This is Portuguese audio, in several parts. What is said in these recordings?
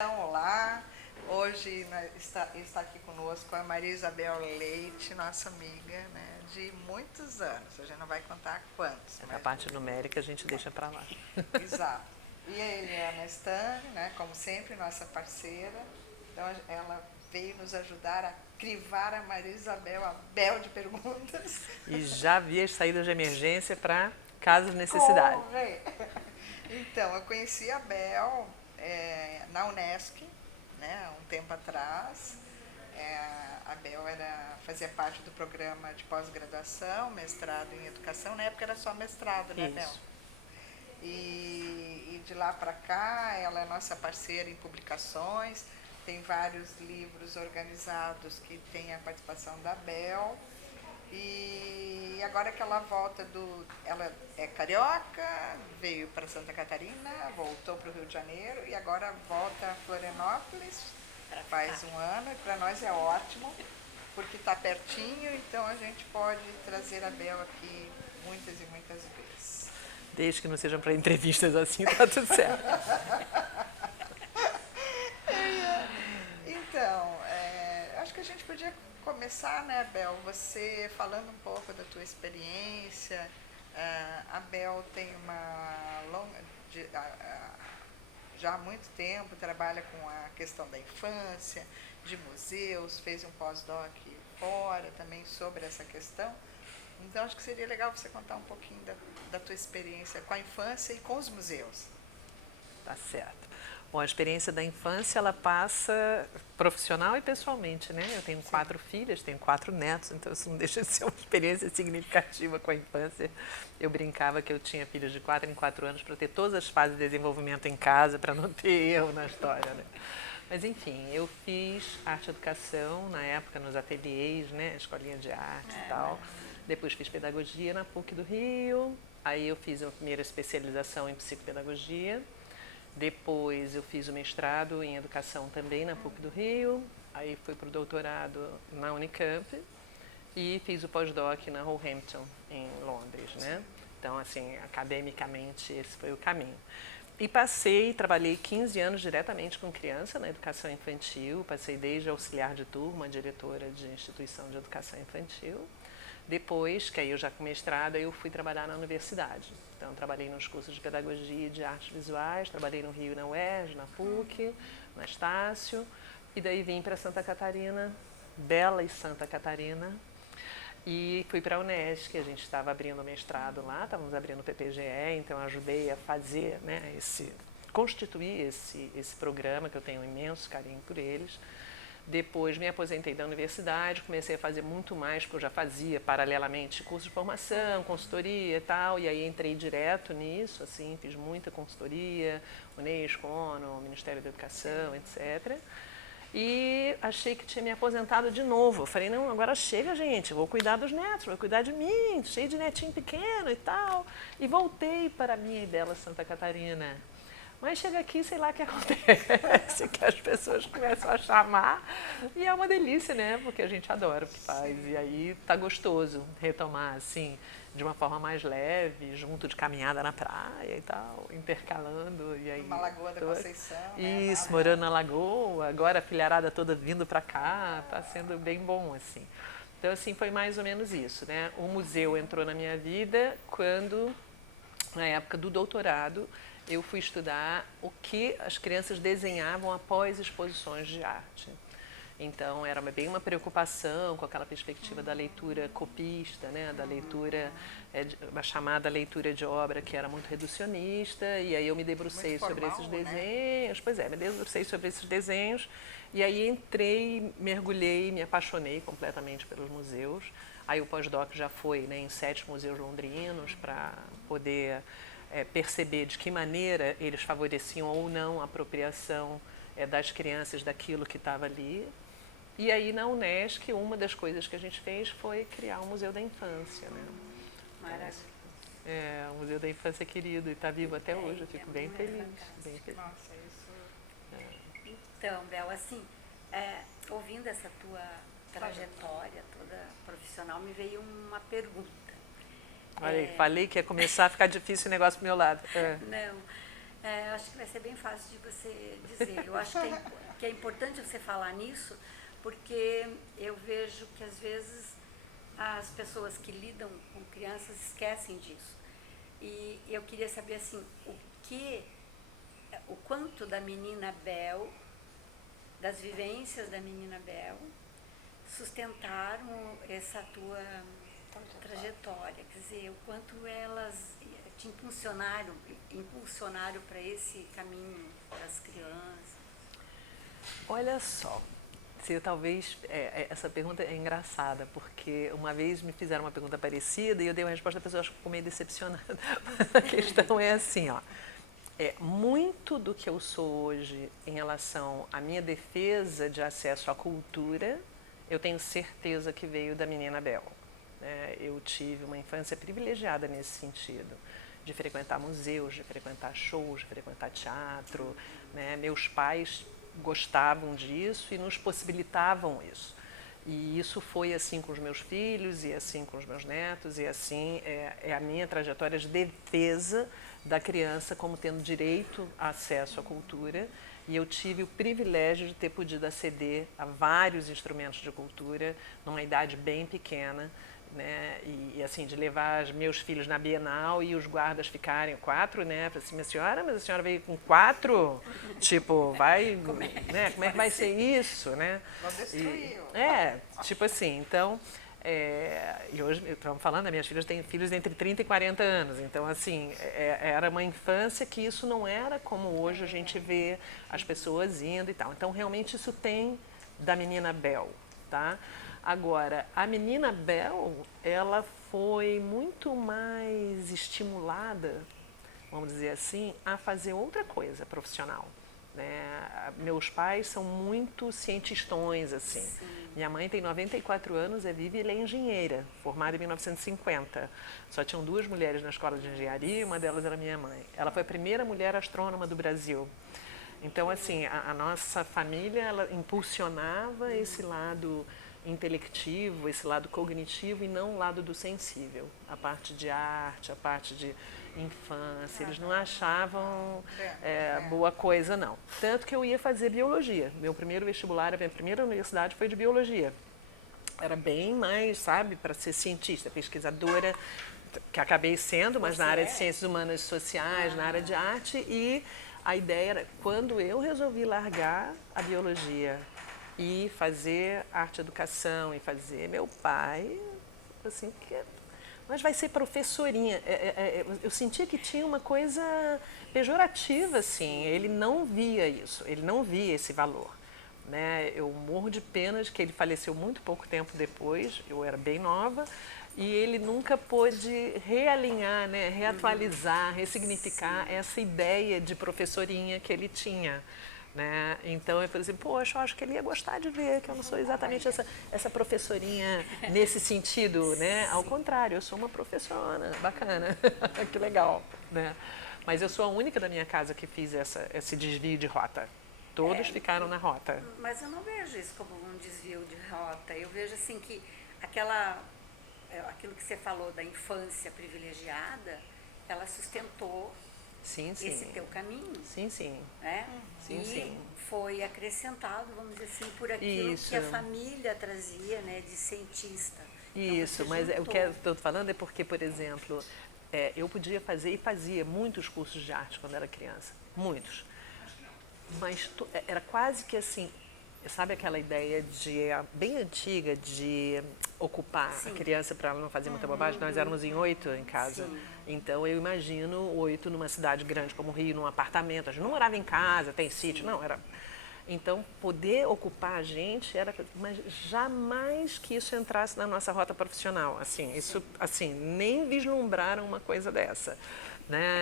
Então, olá, hoje está aqui conosco a Maria Isabel Leite, nossa amiga, né, de muitos anos, a gente não vai contar quantos. A parte numérica a gente deixa para lá. Exato. E a Eliana Stang, né, como sempre, nossa parceira, então ela veio nos ajudar a crivar a Maria Isabel, a Bel de perguntas. E já vi as saídas de emergência para casos de necessidade. Corre! Então, eu conheci a Bel na Unesc, né, um tempo atrás. A Bel fazia parte do programa de pós-graduação, mestrado em educação. Na época era só mestrado, né, Bel? Isso. E de lá para cá, ela é nossa parceira em publicações. Tem vários livros organizados que tem a participação da Bel. E agora que ela volta ela é carioca, veio para Santa Catarina, voltou para o Rio de Janeiro e agora volta a Florianópolis, faz um ano, e para nós é ótimo, porque está pertinho, então a gente pode trazer a Bel aqui muitas e muitas vezes. Desde que não sejam para entrevistas assim, tá tudo certo. Então, acho que a gente podia começar, né, Bel, você falando um pouco da tua experiência. A Bel tem uma longa, já há muito tempo, trabalha com a questão da infância, de museus, fez um pós-doc fora também sobre essa questão. Então, acho que seria legal você contar um pouquinho da tua experiência com a infância e com os museus. Tá certo. Bom, a experiência da infância, ela passa profissional e pessoalmente, né? Eu tenho 4 filhas, tenho 4 netos, então isso não deixa de ser uma experiência significativa com a infância. Eu brincava que eu tinha filhos de 4 em 4 anos para ter todas as fases de desenvolvimento em casa, para não ter erro na história, né? Mas, enfim, eu fiz arte e educação, na época, nos ateliês, né? Escolinha de arte e tal. Depois fiz pedagogia na PUC do Rio. Aí eu fiz a primeira especialização em psicopedagogia. Depois eu fiz o mestrado em educação também na PUC do Rio, aí fui para o doutorado na Unicamp e fiz o pós-doc na Roehampton, em Londres, né? Então, assim, academicamente esse foi o caminho. E trabalhei 15 anos diretamente com criança na educação infantil, passei desde auxiliar de turma, diretora de instituição de educação infantil. Depois, que aí eu já com mestrado, eu fui trabalhar na universidade. Então, trabalhei nos cursos de pedagogia e de artes visuais, trabalhei no Rio, na UERJ, na PUC, na Estácio, e daí vim para Santa Catarina, bela e Santa Catarina, e fui para a Unesc, a gente estava abrindo o mestrado lá, estávamos abrindo o PPGE, então ajudei a fazer, né, constituir esse programa, que eu tenho um imenso carinho por eles. Depois me aposentei da universidade, comecei a fazer muito mais, porque eu já fazia paralelamente curso de formação, consultoria e tal, e aí entrei direto nisso, assim, fiz muita consultoria, Unesco, ONU, Ministério da Educação, etc. E achei que tinha me aposentado de novo. Eu falei, não, agora chega, gente, vou cuidar dos netos, vou cuidar de mim, cheio de netinho pequeno e tal. E voltei para a minha e bela Santa Catarina. Mas chega aqui, sei lá o que acontece, que as pessoas começam a chamar e é uma delícia, né? Porque a gente adora o que faz. E aí tá gostoso retomar, assim, de uma forma mais leve, junto de caminhada na praia e tal, intercalando. E aí, Uma Lagoa da Conceição, né? isso, morando na Lagoa, agora a filharada toda vindo para cá, tá sendo bem bom, assim. Então, assim, foi mais ou menos isso, né? O museu entrou na minha vida quando, na época do doutorado, eu fui estudar o que as crianças desenhavam após exposições de arte. Então, era bem uma preocupação com aquela perspectiva da leitura copista, né? Da leitura, a chamada leitura de obra, que era muito reducionista, e aí eu me debrucei sobre esses desenhos. Né? Pois é, me debrucei sobre esses desenhos, e aí entrei, mergulhei, me apaixonei completamente pelos museus. Aí o pós-doc já foi, né, em 7 museus londrinos para poder perceber de que maneira eles favoreciam ou não a apropriação das crianças daquilo que estava ali. E aí na Unesc, uma das coisas que a gente fez foi criar um Museu da Infância. Né? Maravilha. O Museu da Infância querido, e está vivo até hoje, eu fico bem feliz. Nossa, isso... Então, Bel, assim, ouvindo essa tua trajetória toda profissional, me veio uma pergunta. Olha aí, falei que ia começar a ficar difícil o negócio pro meu lado. Não, Acho que vai ser bem fácil de você dizer. Eu acho que é importante você falar nisso, porque eu vejo que às vezes as pessoas que lidam com crianças esquecem disso. E eu queria saber assim, o quanto da menina Bel, das vivências da menina Bel, sustentaram essa tua trajetória, quer dizer, o quanto elas te impulsionaram para esse caminho das crianças. Olha só, se talvez essa pergunta é engraçada, porque uma vez me fizeram uma pergunta parecida e eu dei uma resposta, a pessoa acho que ficou meio decepcionada. A questão é assim, ó, muito do que eu sou hoje em relação à minha defesa de acesso à cultura, eu tenho certeza que veio da menina Bel. Eu tive uma infância privilegiada nesse sentido, de frequentar museus, de frequentar shows, de frequentar teatro. Meus pais gostavam disso e nos possibilitavam isso. E isso foi assim com os meus filhos, e assim com os meus netos, e assim é a minha trajetória de defesa da criança como tendo direito a acesso à cultura. E eu tive o privilégio de ter podido aceder a vários instrumentos de cultura numa idade bem pequena, né? E assim, de levar os meus filhos na Bienal e os guardas ficarem 4, né? Falei assim, minha senhora, mas a senhora veio com 4? Tipo, vai, como é que vai ser isso, né? Vão destruir. Tipo assim, então, e hoje, estamos falando, minhas filhas têm filhos entre 30 e 40 anos, então assim, era uma infância que isso não era como hoje a gente vê as pessoas indo e tal. Então, realmente, isso tem da menina Bel, tá? Agora, a menina Bel, ela foi muito mais estimulada, vamos dizer assim, a fazer outra coisa profissional. Meus pais são muito cientistões, assim. Sim. Minha mãe tem 94 anos, é viva e ela é engenheira, formada em 1950. Só tinham 2 mulheres na escola de engenharia e uma delas era minha mãe. Ela foi a primeira mulher astrônoma do Brasil. Então, assim, a nossa família, ela impulsionava esse lado intelectivo, esse lado cognitivo e não o lado do sensível. A parte de arte, a parte de infância, eles não achavam boa coisa, não. Tanto que eu ia fazer biologia. Meu primeiro vestibular, a minha primeira universidade foi de biologia. Era bem mais, sabe, para ser cientista, pesquisadora, que acabei sendo, mas na área de ciências humanas e sociais, na área de arte. E a ideia era, quando eu resolvi largar a biologia e fazer arte educação e fazer, meu pai, assim, mas vai ser professorinha. Eu sentia que tinha uma coisa pejorativa, assim. Ele não via isso, ele não via esse valor. Eu morro de pena de que ele faleceu muito pouco tempo depois, eu era bem nova, e ele nunca pôde realinhar, reatualizar, ressignificar essa ideia de professorinha que ele tinha. Então eu falei assim, poxa, eu acho que ele ia gostar de ver que eu não sou exatamente essa professorinha nesse sentido, Ao contrário, eu sou uma professora bacana, que legal, Mas eu sou a única da minha casa que fiz esse desvio de rota. Todos ficaram na rota. Mas eu não vejo isso como um desvio de rota. Eu vejo assim que aquilo que você falou da infância privilegiada, ela sustentou esse teu caminho. Sim, sim. Sim. Foi acrescentado, vamos dizer assim, por aquilo que a família trazia, de cientista. Isso, então, mas o que eu estou falando é porque, por exemplo, eu podia fazer e fazia muitos cursos de arte quando era criança. Muitos. Mas era quase que assim, sabe aquela ideia bem antiga de ocupar a criança para ela não fazer muita bobagem? Nós éramos em 8 em casa. Sim. Então eu imagino 8 numa cidade grande como o Rio, num apartamento. A gente não morava em casa, tem sítio, não, era. Então poder ocupar a gente era, mas jamais que isso entrasse na nossa rota profissional. Assim, isso, assim, nem vislumbraram uma coisa dessa.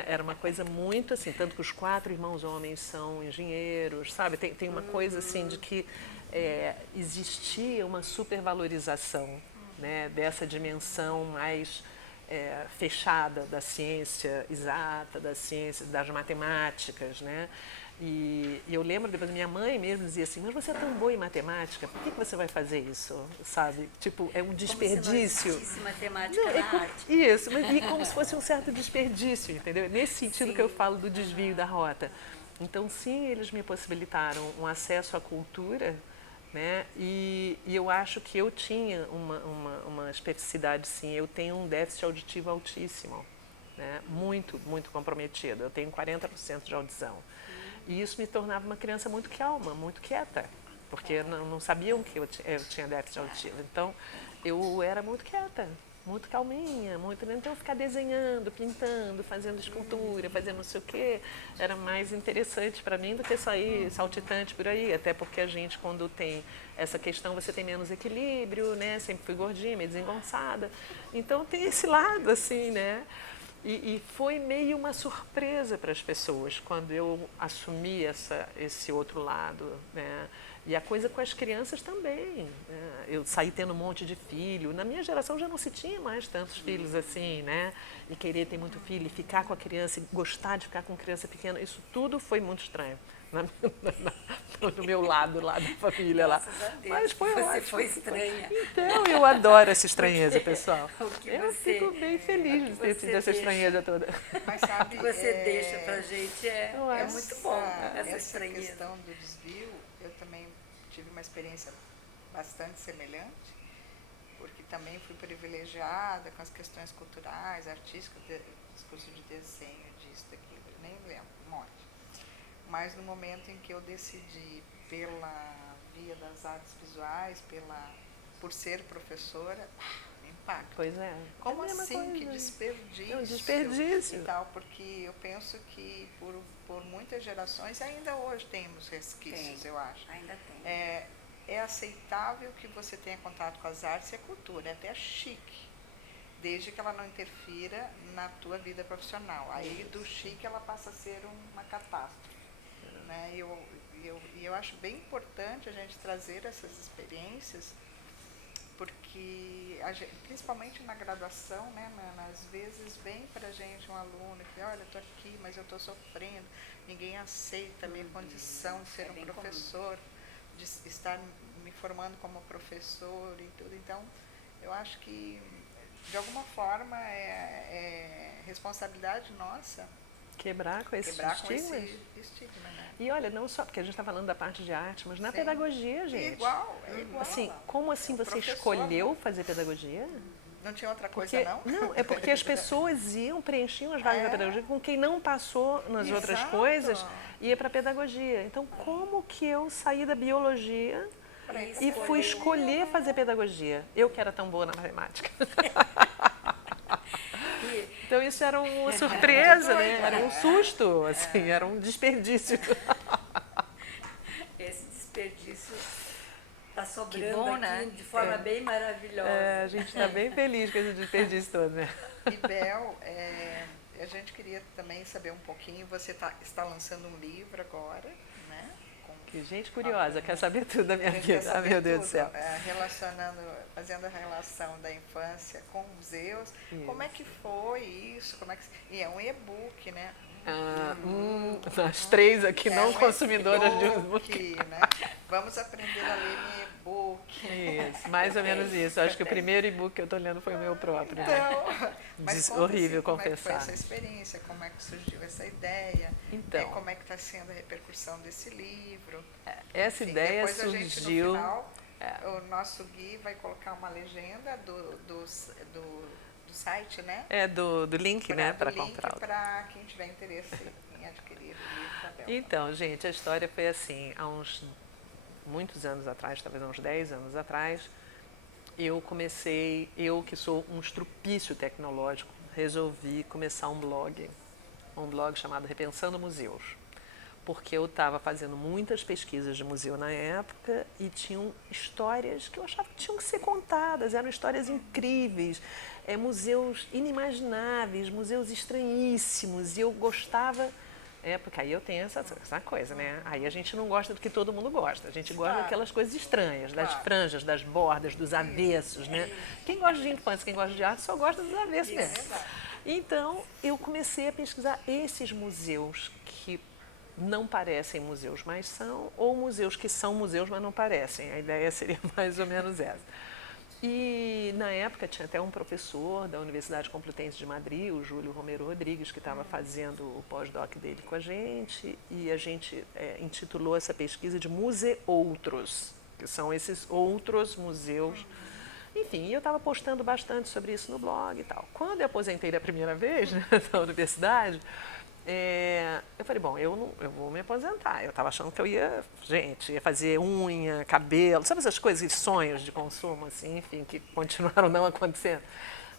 Era uma coisa muito assim, tanto que os 4 irmãos homens são engenheiros, sabe? Tem uma coisa assim de que existia uma supervalorização, dessa dimensão mais fechada da ciência exata, da ciência das matemáticas, E eu lembro, depois minha mãe mesmo dizia assim, mas você é tão boa em matemática, por que você vai fazer isso, sabe? Tipo, é um desperdício. Como se não existisse matemática na arte. Isso, mas e como se fosse um certo desperdício, entendeu? Nesse sentido que eu falo do desvio da rota. Então, sim, eles me possibilitaram um acesso à cultura, né? E eu acho que eu tinha uma especificidade, sim, eu tenho um déficit auditivo altíssimo, né? Muito, muito comprometido, eu tenho 40% de audição. E isso me tornava uma criança muito calma, muito quieta, porque não sabiam que eu tinha déficit auditivo. Então, eu era muito quieta, muito calminha, muito... Então, ficar desenhando, pintando, fazendo escultura, fazendo não sei o quê, era mais interessante para mim do que sair saltitante por aí. Até porque a gente, quando tem essa questão, você tem menos equilíbrio, né? Sempre fui gordinha, meio desengonçada. Então, tem esse lado, assim, né? E foi meio uma surpresa para as pessoas quando eu assumi esse outro lado, né? E a coisa com as crianças também, né? Eu saí tendo um monte de filho. Na minha geração já não se tinha mais tantos filhos assim, né? E querer ter muito filho, e ficar com a criança, e gostar de ficar com criança pequena, isso tudo foi muito estranho. No meu lado, lá da família lá. Mas foi ótimo. Você foi estranha. Então, eu adoro essa estranheza, pessoal. Eu fico bem feliz de ter tido essa estranheza toda. Mas sabe, o que você deixa pra gente é muito bom, essa estranheza. Essa questão do desvio, eu também tive uma experiência bastante semelhante, porque também fui privilegiada com as questões culturais, artísticas, os cursos de desenho, disso, daquilo, nem lembro, um monte. Mas no momento em que eu decidi pela via das artes visuais, por ser professora, impacto. Pois é. Como é assim? coisa. Que desperdício. É um desperdício. E tal, porque eu penso que por muitas gerações, ainda hoje temos resquícios, eu acho. Ainda tem. É aceitável que você tenha contato com as artes e a cultura, é até chique, desde que ela não interfira na tua vida profissional. Aí do chique ela passa a ser uma catástrofe. Né? E eu acho bem importante a gente trazer essas experiências, porque principalmente na graduação, né, às vezes vem para a gente um aluno que, olha, estou aqui, mas eu estou sofrendo, ninguém aceita a minha condição de ser um professor, de estar me formando como professor e tudo. Então, eu acho que, de alguma forma, é responsabilidade nossa quebrar com esse estigma. Né? E olha, não só, porque a gente está falando da parte de arte, mas na pedagogia, gente. É igual. Assim, como assim você escolheu fazer pedagogia? Não tinha outra coisa, não? Não, é porque as pessoas preenchiam as vagas da pedagogia, com quem não passou nas outras coisas, ia para a pedagogia. Então, como que eu saí da biologia e fui escolher fazer pedagogia? Eu que era tão boa na matemática. Então isso era uma surpresa, né? Era um susto, assim, era um desperdício. Esse desperdício está sobrando aqui, né? De forma bem maravilhosa. A gente está bem feliz com esse desperdício todo, né? E Bel, a gente queria também saber um pouquinho, você está lançando um livro agora, né? Que gente curiosa, quer saber tudo da minha vida. Ah, meu Deus do céu. Fazendo a relação da infância com museus. Isso. Como é que foi isso? E é um e-book, né? Nós três aqui não consumidoras de e-book. Né? Vamos aprender a ler em e-book. Isso, mais ou menos isso. Acho que o primeiro e-book que eu estou lendo foi o meu próprio. Então, mas horrível como confessar. É que foi essa experiência? Como é que surgiu essa ideia? Então, como é que está sendo a repercussão desse livro? Essa ideia surgiu... A gente, no final, o nosso Gui vai colocar uma legenda do site, né? Do link, né? Para comprar. Para quem tiver interesse em adquirir o livro da Bel. Então, gente, a história foi assim, há muitos anos atrás, talvez uns 10 anos atrás, eu que sou um estrupício tecnológico, resolvi começar um blog chamado Repensando Museus, porque eu estava fazendo muitas pesquisas de museu na época e tinham histórias que eu achava que tinham que ser contadas, eram histórias incríveis, museus inimagináveis, museus estranhíssimos, e eu gostava... porque aí eu tenho essa coisa, né? Aí a gente não gosta do que todo mundo gosta. A gente gosta daquelas coisas estranhas, das franjas, das bordas, dos avessos, né? Quem gosta de infância, quem gosta de arte, só gosta dos avessos mesmo. Então, eu comecei a pesquisar esses museus que não parecem museus, mas são, ou museus que são museus, mas não parecem. A ideia seria mais ou menos essa. E na época tinha até um professor da Universidade Complutense de Madrid, o Júlio Romero Rodrigues, que estava fazendo o pós-doc dele com a gente, e a gente intitulou essa pesquisa de Museoutros, que são esses outros museus. Enfim, eu estava postando bastante sobre isso no blog e tal. Quando eu aposentei da primeira vez, né, da universidade, eu falei, bom, eu vou me aposentar. Eu estava achando que eu ia fazer unha, cabelo, sabe essas coisas, esses sonhos de consumo, assim, enfim, que continuaram não acontecendo.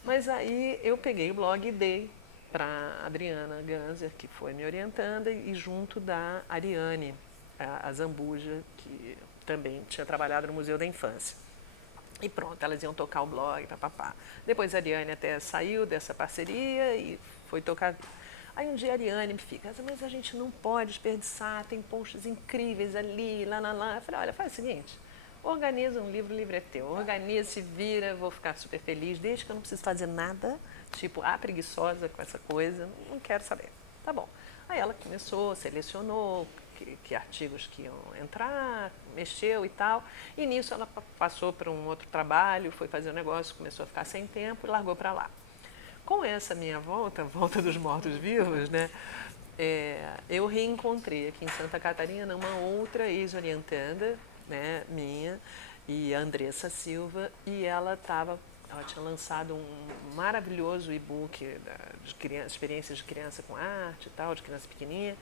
Mas aí eu peguei o blog e dei para a Adriana Ganser, que foi me orientando, e junto da Ariane, a Zambuja, que também tinha trabalhado no Museu da Infância. E pronto, elas iam tocar o blog, papapá. Depois a Ariane até saiu dessa parceria e foi tocar. Aí um dia a Ariane me fica, mas a gente não pode desperdiçar, tem posts incríveis ali, lá. Eu falei, olha, faz o seguinte, organiza um livro, o livro é teu. Organiza, se vira, vou ficar super feliz, desde que eu não preciso fazer nada, tipo, preguiçosa com essa coisa, não quero saber. Tá bom. Aí ela começou, selecionou que artigos que iam entrar, mexeu e tal. E nisso ela passou para um outro trabalho, foi fazer um negócio, começou a ficar sem tempo e largou para lá. Com essa minha volta dos mortos-vivos, né, eu reencontrei aqui em Santa Catarina uma outra ex-orientanda, né, minha, e a Andressa Silva, e ela tinha lançado um maravilhoso e-book de experiências de criança com arte e tal, de criança pequenininha,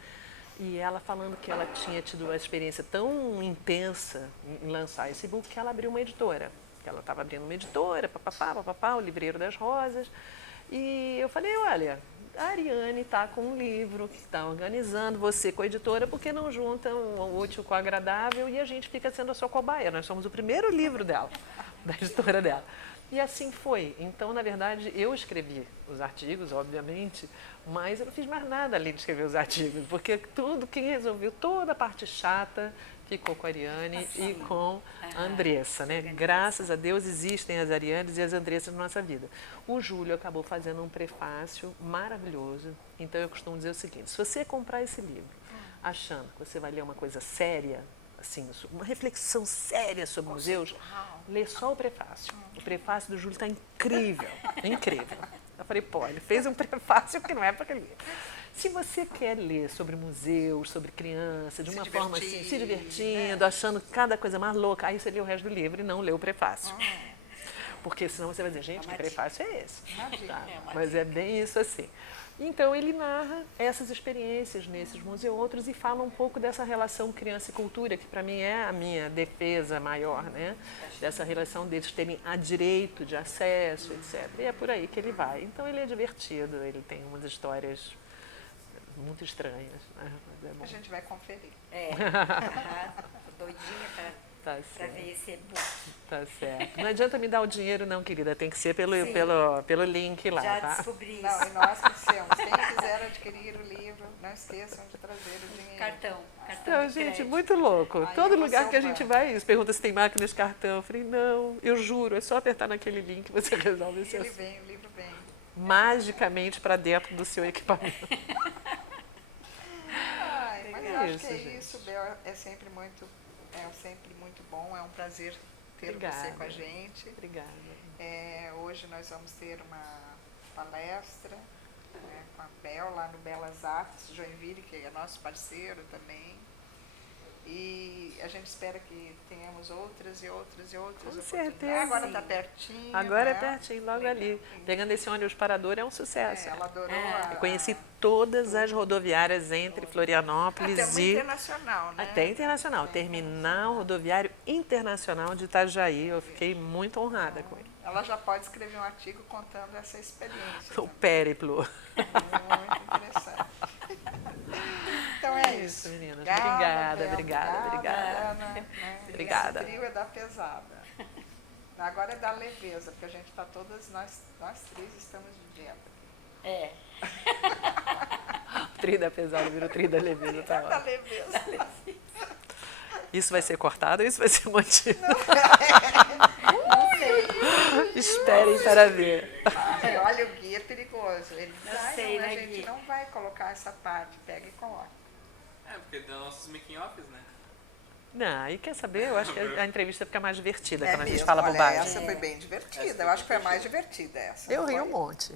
e ela falando que ela tinha tido uma experiência tão intensa em lançar esse e-book que ela abriu uma editora. Ela estava abrindo uma editora, o Livreiro das Rosas. E eu falei, olha, a Ariane está com um livro que está organizando, você com a editora, porque não juntam o útil com o agradável e a gente fica sendo a sua cobaia. Nós somos o primeiro livro dela, da editora dela. E assim foi. Então, na verdade, eu escrevi os artigos, obviamente, mas eu não fiz mais nada além de escrever os artigos, porque quem resolveu toda a parte chata ficou com a Ariane e com a Andressa, né? Graças a Deus existem as Arianes e as Andressas na nossa vida. O Júlio acabou fazendo um prefácio maravilhoso. Então eu costumo dizer o seguinte, se você comprar esse livro achando que você vai ler uma coisa séria, assim, uma reflexão séria sobre museus, lê só o prefácio. O prefácio do Júlio está incrível, incrível. Eu falei, pô, ele fez um prefácio que não é para ler. Se você quer ler sobre museus, sobre criança, de uma forma assim, se divertindo, né? Achando cada coisa mais louca, aí você lê o resto do livro e não lê o prefácio. Porque senão você vai dizer, gente, que prefácio é esse? Tá? Mas é bem isso assim. Então ele narra essas experiências nesses museus e fala um pouco dessa relação criança e cultura, que para mim é a minha defesa maior, né? Dessa relação deles terem direito de acesso, etc. E é por aí que ele vai. Então ele é divertido, ele tem umas histórias muito estranhas. Né? Mas é bom. A gente vai conferir. Tô doidinha para ver esse e-book. Tá certo. Não adianta me dar o dinheiro não, querida, tem que ser pelo link lá, já tá? Descobri isso. Não, e nós dissemos, quem quiser adquirir o livro, não esqueçam de trazer o dinheiro. Cartão Então, de gente, crédito. muito louco. Aí Todo eu vou lugar que a salvar. gente vai, pergunta se tem máquina de cartão. Eu falei, não, eu juro, é só apertar naquele link que você resolve esse Ele assunto. vem, o livro vem. Magicamente para dentro do seu equipamento. Mas eu acho isso, que é gente. isso, Bel, é sempre muito bom, é um prazer ter você com a gente. Obrigada. Hoje nós vamos ter uma palestra, né, com a Bel lá no Belas Artes Joinville, que é nosso parceiro também. E a gente espera que tenhamos outras e outras e outras Com oportunidades. certeza. Agora está pertinho. Agora é né? pertinho, logo ali. Pegando esse ônibus parador é um sucesso. Ela adorou Eu conheci todas as rodoviárias entre Florianópolis até uma e... internacional, né? Até internacional. Terminal Rodoviário Internacional de Itajaí. Eu fiquei muito honrada com ele. Ela já pode escrever um artigo contando essa experiência. O périplo. Muito interessante. Então é isso. Meninas. Obrigada, Obrigada. Ana, né? Obrigada. Esse trio é da pesada. Agora é da leveza, porque a gente está todas, nós três estamos de dieta. O trio da pesada vira o trio da leveza. Tá Da ótimo. leveza. Isso vai ser cortado ou isso vai ser mantido? Não sei. Esperem para ver. Olha, o Gui é perigoso. Ele Eu sei, a né, gente Gui? não vai colocar essa parte, pega e coloca. Porque dá nossos making-offs, né? Não, e quer saber? Eu acho que a entrevista fica mais divertida quando a gente mesmo, fala olha, bobagem. essa foi bem divertida. Eu acho que foi a mais divertida essa. Eu não ri foi? um monte.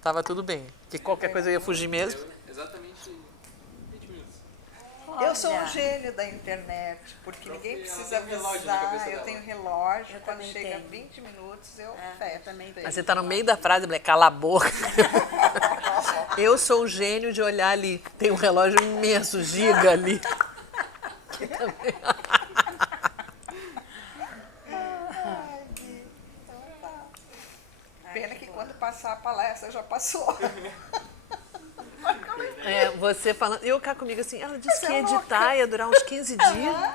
Tava tudo bem. Que qualquer coisa eu ia fugir mesmo. Deu exatamente 20 minutos. Eu sou um Olha, gênio da internet, porque ninguém Ela precisa tem um relógio na avisar. cabeça Eu dela. tenho relógio, Eu quando também chega a tenho. 20 minutos eu Eu fecho. também tenho. Mas você tá no meio da frase, mulher, cala a boca. Eu sou o gênio de olhar ali. Tem um relógio imenso, giga ali. Ai, Gui, então tá. Pena que quando passar a palestra já passou. É, você falando. Eu cá comigo assim, ela disse Você que é editar ia durar uns 15 dias.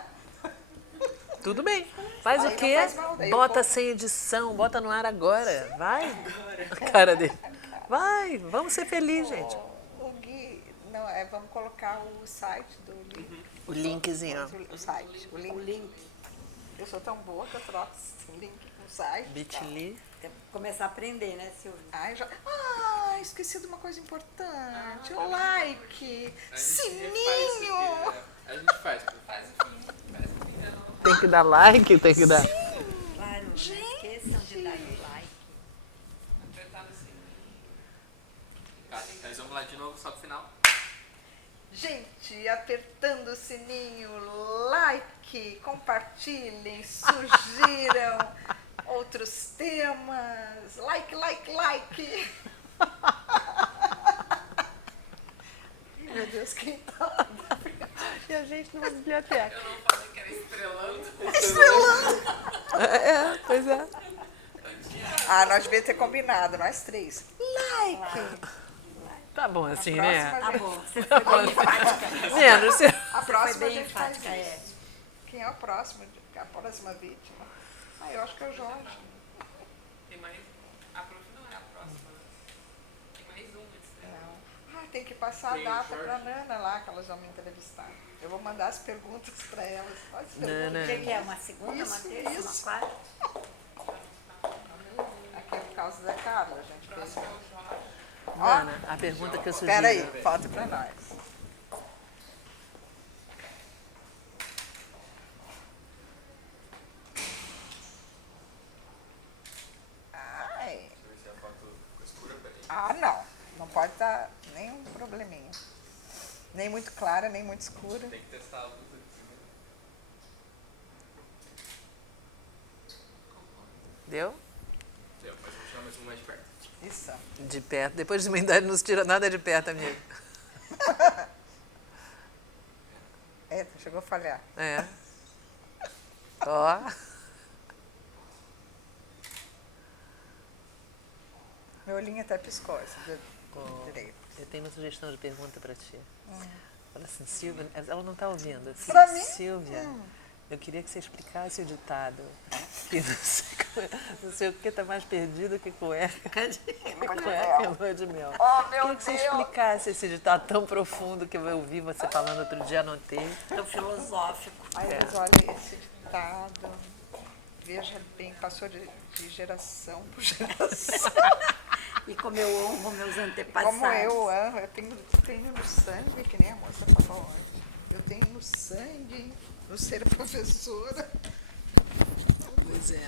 Tudo bem. Faz Aí o não quê? faz mal, daí eu Bota ponho. sem edição, bota no ar agora. Vai. A cara dele. Vai, vamos ser felizes, gente. O Gui, não, vamos colocar o site do link. O linkzinho, ó. O site, o link. Eu sou tão boa que eu troco esse link com o site. Bit.ly. Tem que começar a aprender, né, Silvia? Esqueci de uma coisa importante. O like, A gente sininho. refaz isso aqui, né? A gente faz o fim, Tem que dar like, tem que dar. Claro, não esqueçam de dar like. apertar no sininho. Tá, mas vamos lá de novo, só pro final. Gente, apertando o sininho, like, compartilhem, sugiram outros temas. Like, like, like. Meu Deus, quem tá? E a gente numa biblioteca. Eu não falei que era estrelando. Pois é. Nós devíamos ter combinado, nós três. Like. Tá bom assim, Próxima né? Tá vez- bom, você foi bem enfática. Menos. A próxima Foi a bem gente faz enfática, isso. Quem é o próximo? A próxima vítima? Eu acho que é o Jorge. Tem mais. A prof não é a próxima. Tem mais uma de estrelando. Tem que passar Tem a o data Jorge. pra Nana lá, que elas vão me entrevistar. Eu vou mandar as perguntas pra elas. Olha as Nana. O perguntas. que é? Uma segunda, uma Isso, terça, uma isso. quarta? Aqui é por causa da Carla, a gente fez. Ana, a pergunta que eu sugiro. Espera aí, falta pra nós. Ai. Deixa eu ver se a foto ficou escura pra gente. Não. Não pode dar nenhum probleminha. Nem muito clara, nem muito escura. Tem que testar a luz aqui primeiro. Deu? Deu, mas vou tirar mais um mais de perto. Isso. De perto. Depois de uma idade não se tira nada de perto, amigo. Eita, chegou a falhar. É. Ó. Meu olhinho até piscou, esse direito. Eu tenho uma sugestão de pergunta para ti. Fala assim, Silvia, ela não está ouvindo. Assim, Pra mim? Silvia, eu queria que você explicasse o ditado. Que não sei o que está mais perdido que cueca. Cueca e lua de mel. Oh, meu Queria que você Deus! explicasse esse ditado tão profundo que eu ouvi você falando outro dia, anotei. Tão filosófico. Aí É. eles olham esse ditado, veja bem, passou de geração por geração. E como eu honro meus antepassados. Como eu amo, eu tenho no sangue, que nem a moça falou antes. Eu tenho no sangue, no ser professora. Pois é.